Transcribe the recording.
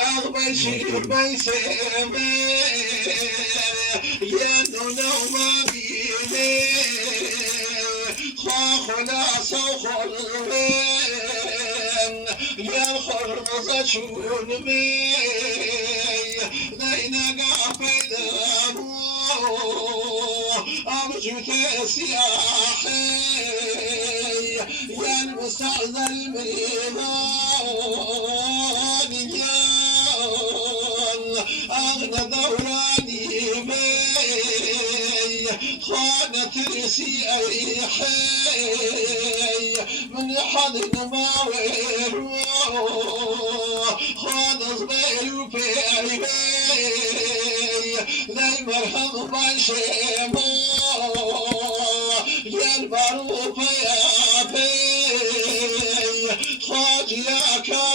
أغبشي بيسمي ينو ما بيني خاخنا صوخلين ينخرز شون بي لينا قافلامو أرجو سياحي يلبس على الميدان أغنى دوراني بي خانة رسيحي من حضن ما ويروح خان صغير في عيني لا مرحب بشيمو يا المعروف يا بي خاج يا كان